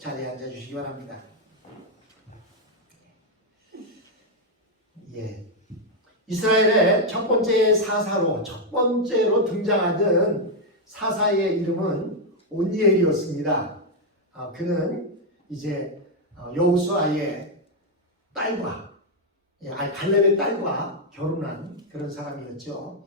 자리에 앉아주시기 바랍니다. 예. 이스라엘의 첫 번째로 등장하던 사사의 이름은 온니엘이었습니다. 그는 이제 여호수아의 딸과 갈렙의 딸과 결혼한 그런 사람이었죠.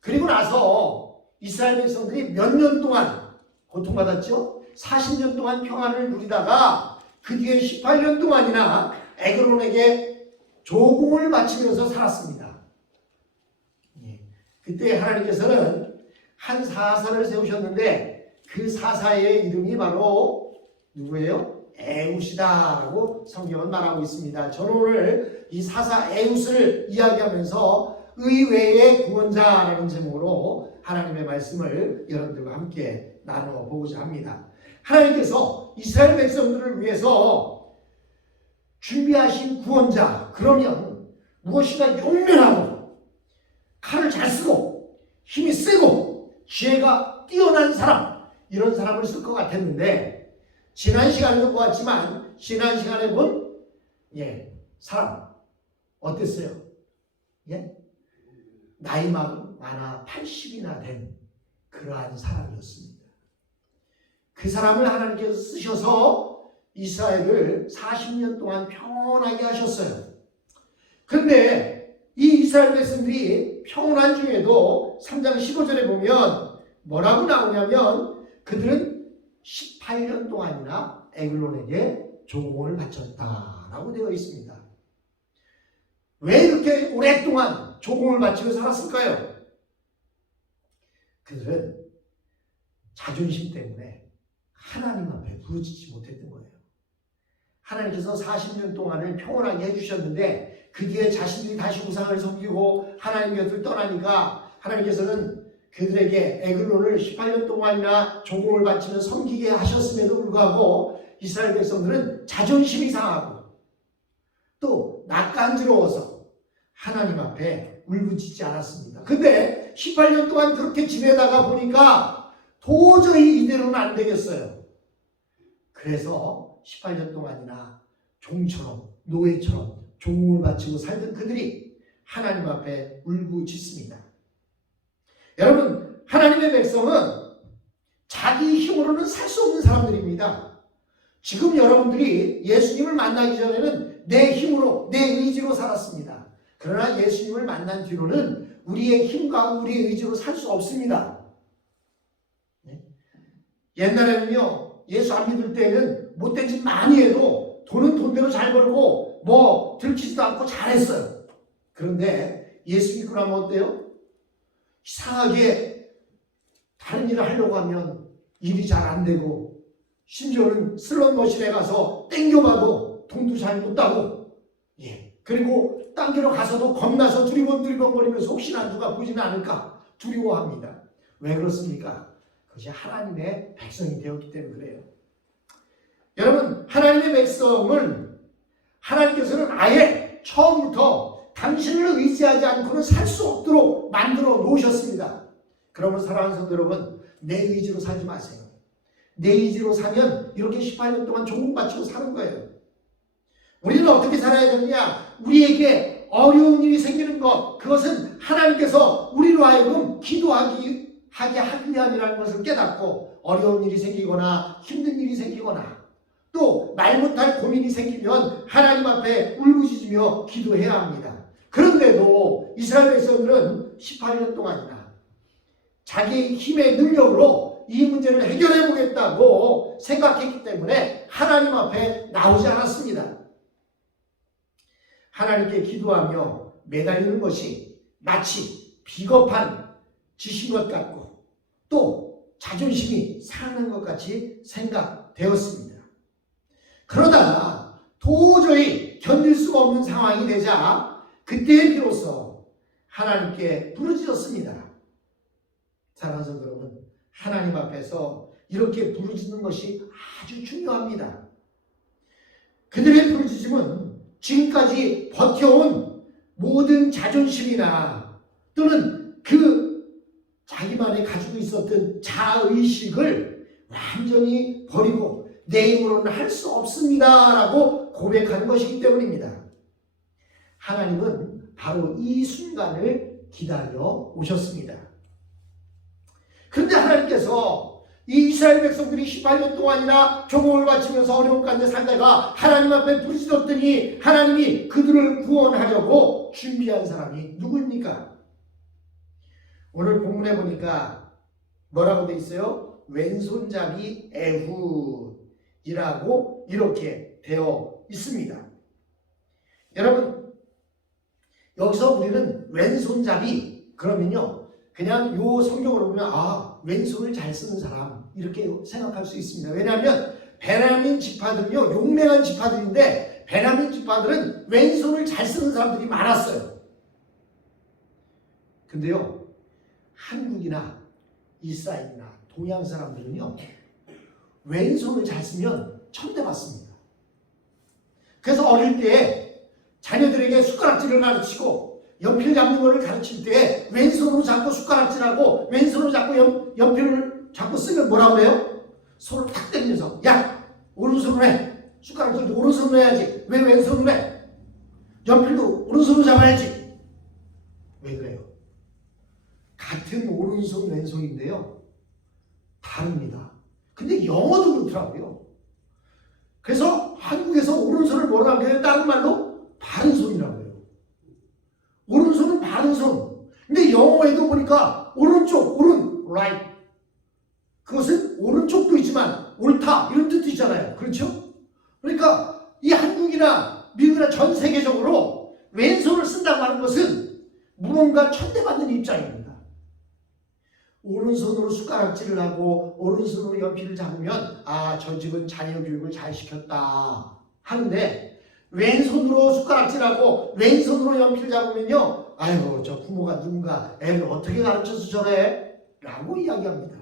그리고 나서 이스라엘 백성들이 몇 년 동안 고통받았죠. 40년 동안 평안을 누리다가 그 뒤에 18년 동안이나 에그론에게 조공을 바치면서 살았습니다. 그때 하나님께서는 한 사사를 세우셨는데 그 사사의 이름이 바로 누구예요? 에훗이다라고 성경은 말하고 있습니다. 저는 오늘 이 사사 에훗을 이야기하면서 의외의 구원자라는 제목으로 하나님의 말씀을 여러분들과 함께 나누어 보고자 합니다. 하나님께서 이스라엘 백성들을 위해서 준비하신 구원자, 그러면 무엇인가 용맹하고 칼을 잘 쓰고 힘이 세고 지혜가 뛰어난 사람, 이런 사람을 쓸 것 같았는데 지난 시간에도 보았지만 지난 시간에 본 사람 어땠어요? 나이 많아 80이나 된 그러한 사람이었습니다. 그 사람을 하나님께서 쓰셔서 이스라엘을 40년 동안 평온하게 하셨어요. 그런데 이 이스라엘 백성들이 평온한 중에도 3장 15절에 보면 뭐라고 나오냐면 그들은 18년 동안이나 에글론에게 조공을 바쳤다라고 되어 있습니다. 왜 이렇게 오랫동안 조공을 바치고 살았을까요? 그들은 자존심 때문에 하나님 앞에 부르짖지 못했던 거예요. 하나님께서 40년 동안을 평온하게 해주셨는데 그 뒤에 자신들이 다시 우상을 섬기고 하나님 곁을 떠나니까 하나님께서는 그들에게 에글론을 18년 동안이나 조공을 바치며 섬기게 하셨음에도 불구하고 이스라엘 백성들은 자존심이 상하고 또 낯간지러워서 하나님 앞에 울부짖지 않았습니다. 근데 18년 동안 그렇게 지내다가 보니까 도저히 이대로는 안 되겠어요. 그래서 18년 동안이나 종처럼 노예처럼 조공을 바치고 살던 그들이 하나님 앞에 울부짖습니다. 여러분, 하나님의 백성은 자기 힘으로는 살 수 없는 사람들입니다. 지금 여러분들이 예수님을 만나기 전에는 내 힘으로, 내 의지로 살았습니다. 그러나 예수님을 만난 뒤로는 우리의 힘과 우리의 의지로 살 수 없습니다. 옛날에는요, 예수 안 믿을 때는 못된 짓 많이 해도 돈은 돈대로 잘 벌고 뭐 들키지도 않고 잘했어요. 그런데 예수 믿고 나면 어때요? 이상하게 다른 일을 하려고 하면 일이 잘 안 되고 심지어는 슬롯머신에 가서 땡겨봐도 돈도 잘 못 따고 그리고 딴 길로 가서도 겁나서 두리번두리번거리면서 혹시나 누가 보지는 않을까 두려워합니다. 왜 그렇습니까? 그것이 하나님의 백성이 되었기 때문에 그래요. 여러분, 하나님의 백성은 하나님께서는 아예 처음부터 당신을 의지하지 않고는 살 수 없도록 만들어 놓으셨습니다. 그러면 사랑하는 성도 여러분, 내 의지로 살지 마세요. 내 의지로 사면 이렇게 18년 동안 조공 바치고 사는 거예요. 우리는 어떻게 살아야 되느냐? 우리에게 어려운 일이 생기는 것, 그것은 하나님께서 우리로 하여금 기도하기 하기 위함이라는 것을 깨닫고 어려운 일이 생기거나 힘든 일이 생기거나 또 말 못할 고민이 생기면 하나님 앞에 울부짖으며 기도해야 합니다. 그런데도 이스라엘 백성들은 18년 동안이나 자기 힘의 능력으로 이 문제를 해결해 보겠다고 생각했기 때문에 하나님 앞에 나오지 않았습니다. 하나님께 기도하며 매달리는 것이 마치 비겁한 짓인 것 같고 또 자존심이 상하는 것 같이 생각되었습니다. 그러다가 도저히 견딜 수가 없는 상황이 되자 그때 비로소 하나님께 부르짖었습니다. 사랑하는 성도 여러분, 하나님 앞에서 이렇게 부르짖는 것이 아주 중요합니다. 그들의 부르짖음은 지금까지 버텨온 모든 자존심이나 또는 그 자기만이 가지고 있었던 자의식을 완전히 버리고 내 힘으로는 할 수 없습니다 라고 고백한 것이기 때문입니다. 하나님은 바로 이 순간을 기다려 오셨습니다. 그런데 하나님께서 이 이스라엘 백성들이 18년 동안이나 조공을 바치면서 어려움 가운데 살다가 하나님 앞에 부르짖었더니 하나님이 그들을 구원하려고 준비한 사람이 누구입니까? 오늘 본문에 보니까 뭐라고 돼 있어요? 왼손잡이 에훗이라고 이렇게 되어 있습니다. 여러분, 여기서 우리는 왼손잡이 그러면요 그냥 요 성경으로 보면 왼손을 잘 쓰는 사람 이렇게 생각할 수 있습니다. 왜냐하면 베냐민 지파들은요 용맹한 지파들인데 베냐민 지파들은 왼손을 잘 쓰는 사람들이 많았어요. 근데요 한국이나 이스라엘이나 동양 사람들은요 왼손을 잘 쓰면 천대받습니다. 그래서 어릴 때 자녀들에게 숟가락질을 가르치고 연필 잡는 것을 가르칠 때 왼손으로 잡고 숟가락질하고 왼손으로 잡고 연필을 잡고 쓰면 뭐라고 해요? 손을 탁 때리면서 야! 오른손으로 해! 숟가락질도 오른손으로 해야지. 왜 왼손으로 해? 연필도 오른손으로 잡아야지. 왜 그래요? 같은 오른손 왼손인데요 다릅니다. 근데 영어도 그렇더라고요. 그래서 한국에서 오른손을 뭐라고 해요? 다른 말로 바른손이라고 해요. 오른손은 바른손. 근데 영어에도 보니까 오른쪽, right. 그것은 오른쪽도 있지만 옳다 이런 뜻도 있잖아요. 그렇죠? 그러니까 이 한국이나 미국이나 전 세계적으로 왼손을 쓴다고 하는 것은 무언가 천대받는 입장입니다. 오른손으로 숟가락질을 하고 오른손으로 연필을 잡으면 저 집은 자녀 교육을 잘 시켰다 하는데 왼손으로 숟가락질하고 왼손으로 연필 잡으면요 아이고 저 부모가 누군가 애를 어떻게 가르쳐서 저래? 라고 이야기합니다.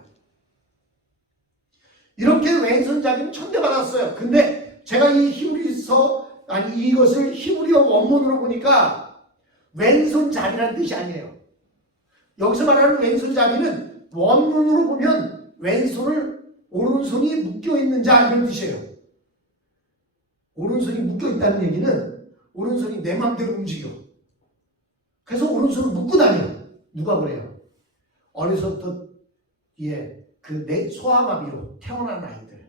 이렇게 왼손잡이는 천대받았어요. 근데 제가 이 이것을 히브리어 원문으로 보니까 왼손잡이라는 뜻이 아니에요. 여기서 말하는 왼손잡이는 원문으로 보면 오른손이 묶여있는 자 이런 뜻이에요. 오른손이 묶여있다는 얘기는 오른손이 내 맘대로 움직여. 그래서 오른손을 묶고 다녀. 누가 그래요? 어려서부터 소아마비로 태어난 아이들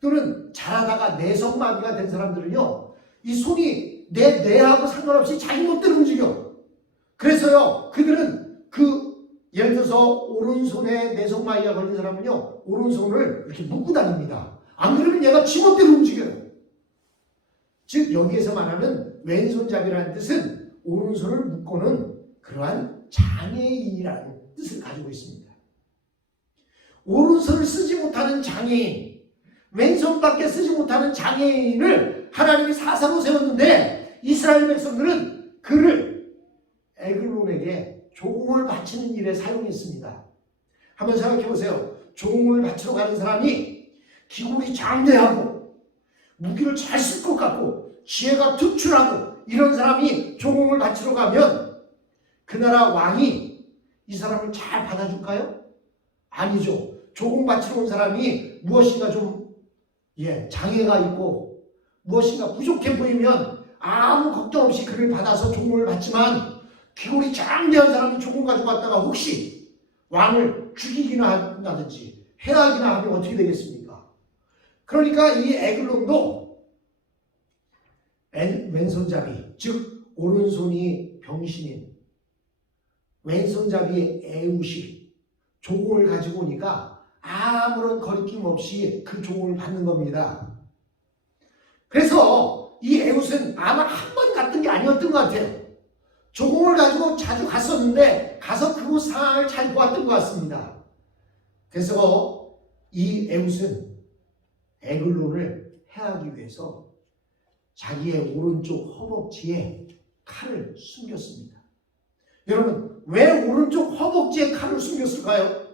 또는 자라다가 내성마비가 된 사람들은요 이 손이 뇌하고 상관없이 자기 멋대로 움직여. 그래서요 그들은 예를 들어서 오른손에 내성마비가 걸린 사람은요 오른손을 이렇게 묶고 다닙니다. 안 그러면 얘가 지 멋대로 움직여요. 즉 여기에서 말하는 왼손잡이라는 뜻은 오른손을 묶고는 그러한 장애인이라는 뜻을 가지고 있습니다. 오른손을 쓰지 못하는 장애인, 왼손밖에 쓰지 못하는 장애인을 하나님이 사사로 세웠는데 이스라엘 백성들은 그를 에글론에게 조공을 바치는 일에 사용했습니다. 한번 생각해 보세요. 조공을 바치러 가는 사람이 기골이 장대하고 무기를 잘 쓸 것 같고 지혜가 특출하고 이런 사람이 조공을 바치러 가면 그 나라 왕이 이 사람을 잘 받아줄까요? 아니죠. 조공 바치러 온 사람이 무엇인가 좀 장애가 있고 무엇인가 부족해 보이면 아무 걱정 없이 그를 받아서 조공을 받지만 기골이 장대한 사람이 조공 가지고 왔다가 혹시 왕을 죽이기나 한다든지 해하기나 하면 어떻게 되겠습니까? 그러니까 이 에글론도 왼손잡이, 즉 오른손이 병신인 왼손잡이의 에훗이 조공을 가지고 오니까 아무런 거리낌 없이 그 조공을 받는 겁니다. 그래서 이 에훗은 아마 한 번 갔던 게 아니었던 것 같아요. 조공을 가지고 자주 갔었는데 가서 그곳 상황을 잘 보았던 것 같습니다. 그래서 이 에훗은 에글론을 해하기 위해서 자기의 오른쪽 허벅지에 칼을 숨겼습니다. 여러분, 왜 오른쪽 허벅지에 칼을 숨겼을까요?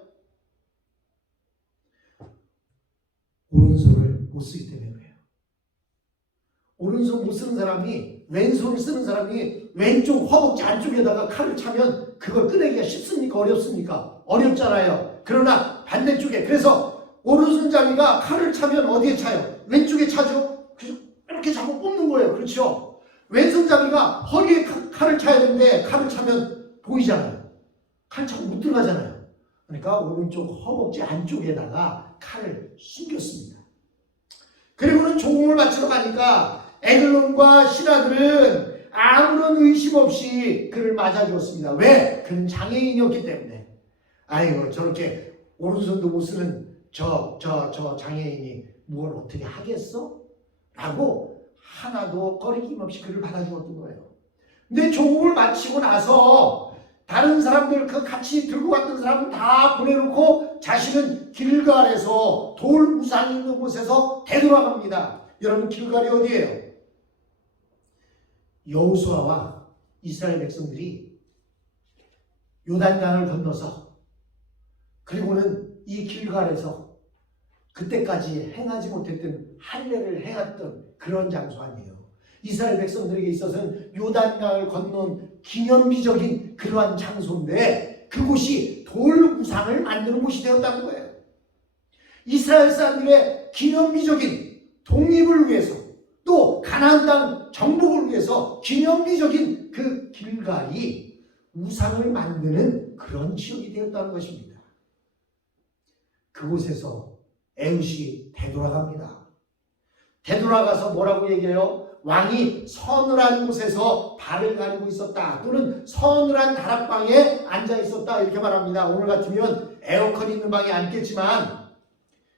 오른손을 못 쓰기 때문에 그래요. 오른손 못 쓰는 사람이 왼손을 쓰는 사람이 왼쪽 허벅지 안쪽에다가 칼을 차면 그걸 꺼내기가 쉽습니까? 어렵습니까? 어렵잖아요. 그러나 반대쪽에 그래서 오른손잡이가 칼을 차면 어디에 차요? 왼쪽에 차죠? 그래서 이렇게 자꾸 꼽는 거예요. 그렇죠? 왼손잡이가 허리에 칼을 차야 되는데 칼을 차면 보이잖아요. 칼 차고 못 들어가잖아요. 그러니까 오른쪽 허벅지 안쪽에다가 칼을 숨겼습니다. 그리고는 조공을 바치러 가니까 에글론과 신하들은 아무런 의심 없이 그를 맞아주었습니다. 왜? 그는 장애인이었기 때문에. 아이고, 저렇게 오른손도 못 쓰는 저 장애인이 뭘 어떻게 하겠어? 라고 하나도 꺼리낌 없이 그를 받아주었던 거예요. 근데 조공을 마치고 나서 다른 사람들, 그 같이 들고 갔던 사람은 다 보내놓고 자신은 길갈에서 돌 우상이 있는 곳에서 되돌아갑니다. 여러분, 길갈이 어디예요? 여호수아와 이스라엘 백성들이 요단강을 건너서 그리고는 이 길갈에서 그때까지 행하지 못했던 할례를 행했던 그런 장소 아니에요. 이스라엘 백성들에게 있어서는 요단강을 건넌 기념비적인 그러한 장소인데 그곳이 돌 우상을 만드는 곳이 되었다는 거예요. 이스라엘 사람들의 기념비적인 독립을 위해서 또 가나안 땅 정복을 위해서 기념비적인 그 길갈이 우상을 만드는 그런 지역이 되었다는 것입니다. 그곳에서 에훗이 되돌아갑니다. 되돌아가서 뭐라고 얘기해요? 왕이 서늘한 곳에서 발을 가리고 있었다 또는 서늘한 다락방에 앉아 있었다 이렇게 말합니다. 오늘 같으면 에어컨이 있는 방에 앉겠지만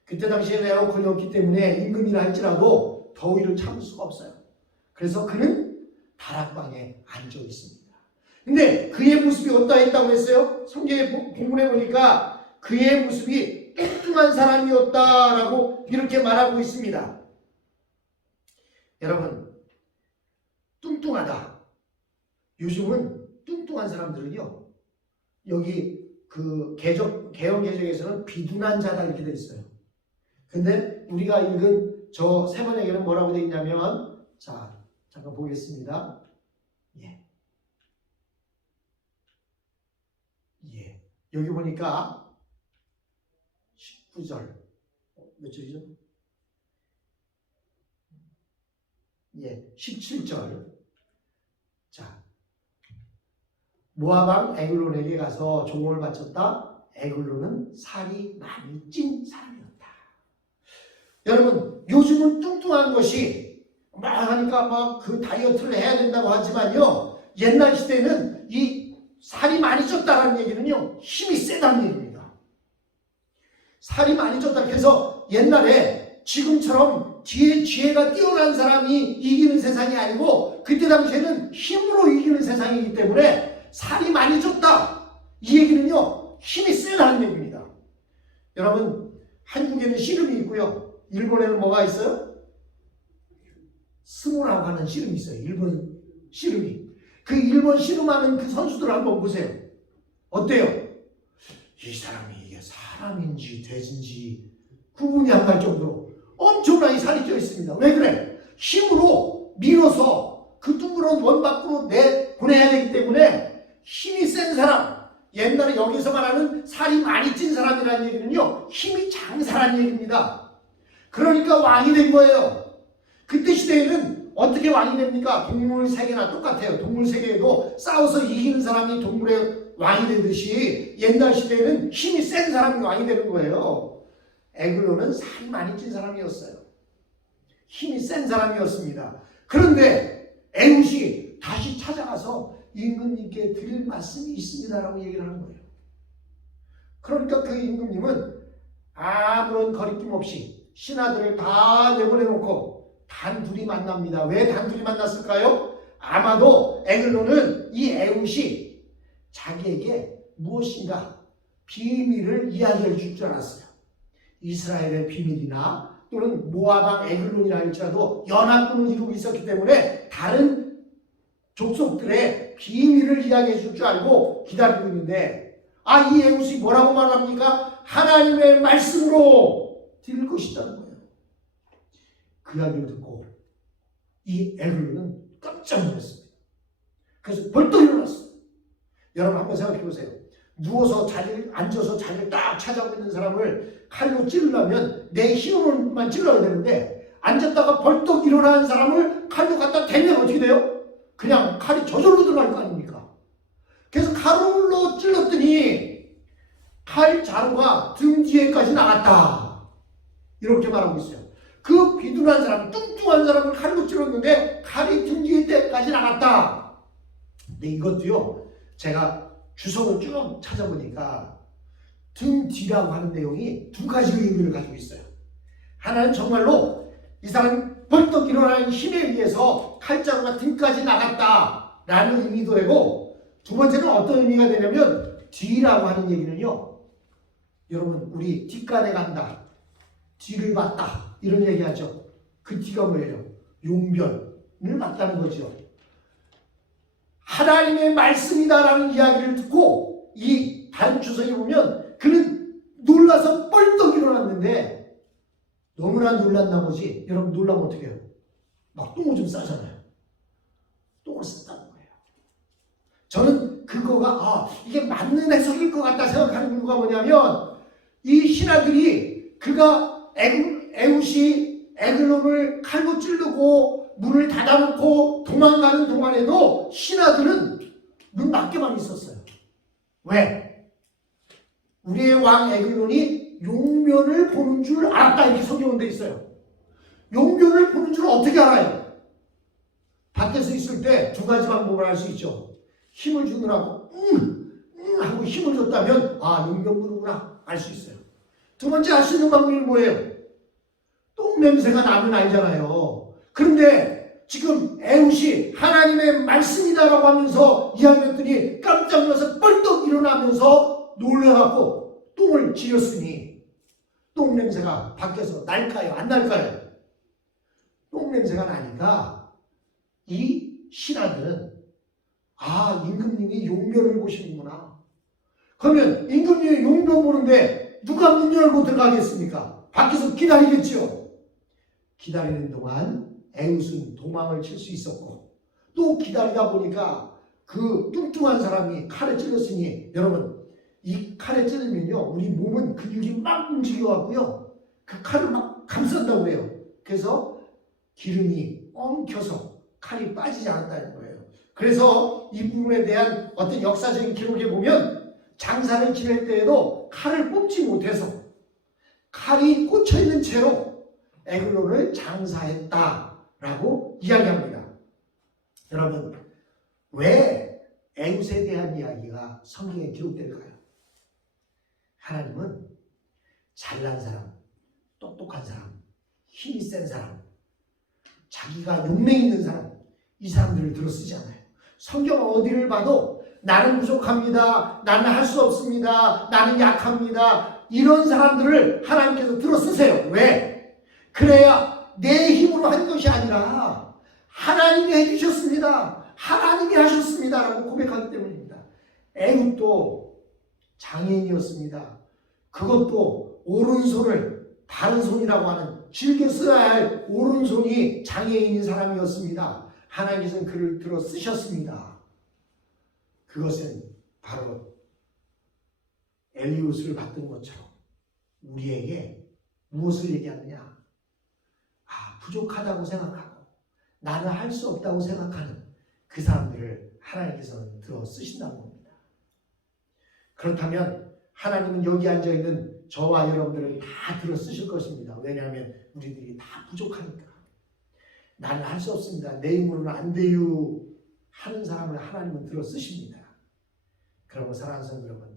그때 당시에는 에어컨이 없기 때문에 임금이라 할지라도 더위를 참을 수가 없어요. 그래서 그는 다락방에 앉아 있습니다. 근데 그의 모습이 어떠했다고 했어요? 성경에 본문에 보니까 그의 모습이 뚱뚱한 사람이었다라고 이렇게 말하고 있습니다. 여러분, 뚱뚱하다. 요즘은 뚱뚱한 사람들은요, 여기 그 개혁 개정에서는 비둔한 자다 이렇게 돼 있어요. 근데 우리가 읽은 저 세 번역에는 뭐라고 돼 있냐면, 자, 잠깐 보겠습니다. 여기 보니까 19절 몇 절이죠? 17절. 자, 모압 왕 에글론에게 가서 종을 바쳤다. 에글론은 살이 많이 찐 사람이었다. 여러분, 요즘은 뚱뚱한 것이 막 하니까 막 그 다이어트를 해야 된다고 하지만요, 옛날 시대는 이 살이 많이 쪘다라는 얘기는요, 힘이 세다는 얘기입니다. 살이 많이 쪘다. 그래서 옛날에 지금처럼 뒤에 지혜가 뛰어난 사람이 이기는 세상이 아니고 그때 당시에는 힘으로 이기는 세상이기 때문에 살이 많이 쪘다. 이 얘기는요, 힘이 세다는 얘기입니다. 여러분, 한국에는 씨름이 있고요. 일본에는 뭐가 있어요? 스모라고 하는 씨름이 있어요. 일본 씨름이. 그 일본 씨름하는 그 선수들 한번 보세요. 어때요? 이 사람이 이게 사람인지 돼지인지 구분이 안 갈 정도로 엄청나게 살이 쪄 있습니다. 왜 그래? 힘으로 밀어서 그 둥그런 원 밖으로 내보내야 되기 때문에 힘이 센 사람, 옛날에 여기서 말하는 살이 많이 찐 사람이라는 얘기는요, 힘이 장사라는 얘기입니다. 그러니까 왕이 된 거예요. 그때 시대에는 어떻게 왕이 됩니까? 동물 세계나 똑같아요. 동물 세계에도 싸워서 이기는 사람이 동물의 왕이 되듯이 옛날 시대에는 힘이 센 사람이 왕이 되는 거예요. 에글론은 살이 많이 찐 사람이었어요. 힘이 센 사람이었습니다. 그런데 에훗이 다시 찾아가서 임금님께 드릴 말씀이 있습니다라고 얘기를 하는 거예요. 그러니까 그 임금님은 아무런 거리낌 없이 신하들을 다 내보내놓고 단둘이 만납니다. 왜 단둘이 만났을까요? 아마도 에글론은 이 에훗이 자기에게 무엇인가 비밀을 이야기해 줄 줄 알았어요. 이스라엘의 비밀이나 또는 모압왕 에글론이라 할지라도 연합군을 이루고 있었기 때문에 다른 족속들의 비밀을 이야기해 줄 줄 알고 기다리고 있는데, 이 에훗이 뭐라고 말합니까? 하나님의 말씀으로 드릴 것이라는 거예요. 그 이야기를 듣고 이 에글론은 깜짝 놀랐습니다. 그래서 벌떡 일어났어요. 여러분 한번 생각해 보세요. 앉아서 자리를 딱 차지하고 있는 사람을 칼로 찌르려면 내 힘으로만 찔러야 되는데 앉았다가 벌떡 일어나는 사람을 칼로 갖다 대면 어떻게 돼요? 그냥 칼이 저절로 들어갈 거 아닙니까? 그래서 칼로 찔렀더니 칼 자루가 등 뒤에까지 나갔다. 이렇게 말하고 있어요. 그 비둔한 사람, 뚱뚱한 사람을 칼로 찔렀는데 칼이 등 뒤에까지 나갔다. 근데 이것도요, 제가 주석을 쭉 찾아보니까 등 뒤라고 하는 내용이 두 가지 의미를 가지고 있어요. 하나는 정말로 이 사람이 벌떡 일어나는 힘에 의해서 칼자루가 등까지 나갔다라는 의미도 되고, 두 번째는 어떤 의미가 되냐면 뒤라고 하는 얘기는요, 여러분 우리 뒷간에 간다, 뒤를 봤다 이런 얘기하죠. 그 뒤가 뭐예요? 용변을 봤다는 거죠. 하나님의 말씀이다라는 이야기를 듣고 이 다른 주석에 보면 그는 놀라서 뻘떡 일어났는데, 너무나 놀란 나머지, 여러분 놀라면 어떻게 해요? 막 똥을 좀 싸잖아요. 똥을 쌌다는 거예요. 저는 그거가 이게 맞는 해석일 것 같다 생각하는 이유가 뭐냐면, 이 신하들이 그가 에웃이 에글론을 칼로 찌르고 문을 닫아놓고 도망가는 동안에도 신하들은 눈 밖에만 있었어요. 왜? 우리의 왕 에글론이 용변을 보는 줄 알았다, 이렇게 성경은 돼 있어요. 용변을 보는 줄 어떻게 알아요? 밖에서 있을 때 두 가지 방법을 알 수 있죠. 힘을 주느라고 하고 힘을 줬다면 용변 보는구나 알 수 있어요. 두 번째 알 수 있는 방법이 뭐예요? 똥 냄새가 나면 알잖아요. 그런데 지금 에웃이 하나님의 말씀이다라고 하면서 이야기했더니 깜짝 놀라서 뻘떡 일어나면서 놀라갖고 똥을 지렸으니 똥 냄새가 밖에서 날까요? 안 날까요? 똥 냄새가 나니까 이 신하들은 임금님이 용변을 보시는구나. 그러면 임금님이 용변 보는데 누가 문 열고 들어가겠습니까? 밖에서 기다리겠죠. 기다리는 동안 에웃은 도망을 칠 수 있었고, 또 기다리다 보니까 그 뚱뚱한 사람이 칼에 찔렸으니, 여러분 이 칼에 찔리면요 우리 몸은 근육이 막 움직여갖고요 그 칼을 막 감싼다고 해요. 그래서 기름이 엉켜서 칼이 빠지지 않았다는 거예요. 그래서 이 부분에 대한 어떤 역사적인 기록에 보면 장사를 지낼 때에도 칼을 뽑지 못해서 칼이 꽂혀있는 채로 에글론을 장사했다라고 이야기합니다. 여러분, 왜 에웃에 대한 이야기가 성경에 기록될까요? 하나님은 잘난 사람, 똑똑한 사람, 힘이 센 사람, 자기가 용맹 있는 사람, 이 사람들을 들어 쓰지 않아요. 성경 어디를 봐도 나는 부족합니다, 나는 할 수 없습니다, 나는 약합니다, 이런 사람들을 하나님께서 들어 쓰세요. 왜? 그래야 내 힘으로 한 것이 아니라 하나님이 해주셨습니다, 하나님이 하셨습니다 라고 고백하기 때문입니다. 에웃도 장애인이었습니다. 그것도 오른손을 바른 손이라고 하는, 즐겨 써야 할 오른손이 장애인인 사람이었습니다. 하나님께서는 그를 들어 쓰셨습니다. 그것은 바로 엘리웃을 받던 것처럼 우리에게 무엇을 얘기하느냐? 부족하다고 생각하고 나는 할 수 없다고 생각하는 그 사람들을 하나님께서는 들어 쓰신다는 겁니다. 그렇다면 하나님은 여기 앉아있는 저와 여러분들을 다 들어 쓰실 것입니다. 왜냐하면 우리들이 다 부족하니까. 나는 할 수 없습니다, 내 힘으로는 안 돼요 하는 사람을 하나님은 들어 쓰십니다. 그러므로 사랑하는 성도 여러분,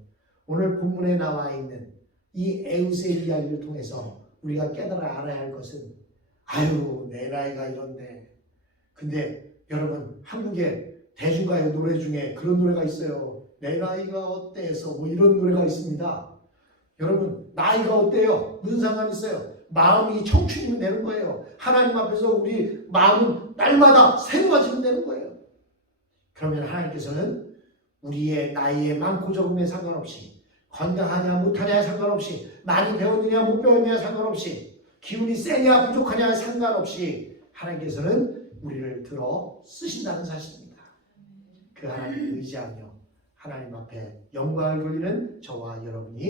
오늘 본문에 나와 있는 이 에웃의 이야기를 통해서 우리가 깨달아 알아야 할 것은, 내 나이가 이런데. 근데 여러분, 한국의 대중가요 노래 중에 그런 노래가 있어요. 내 나이가 어때서 이런 노래가 있습니다. 여러분, 나이가 어때요? 무슨 상관 있어요? 마음이 청춘이면 되는 거예요. 하나님 앞에서 우리 마음은 날마다 새로워지면 되는 거예요. 그러면 하나님께서는 우리의 나이에 많고 적음에 상관없이, 건강하냐 못하냐에 상관없이, 많이 배웠느냐 못 배웠느냐에 상관없이, 기운이 세냐 부족하냐에 상관없이 하나님께서는 우리를 들어 쓰신다는 사실입니다. 그 하나님을 의지하며 하나님 앞에 영광을 돌리는 저와 여러분이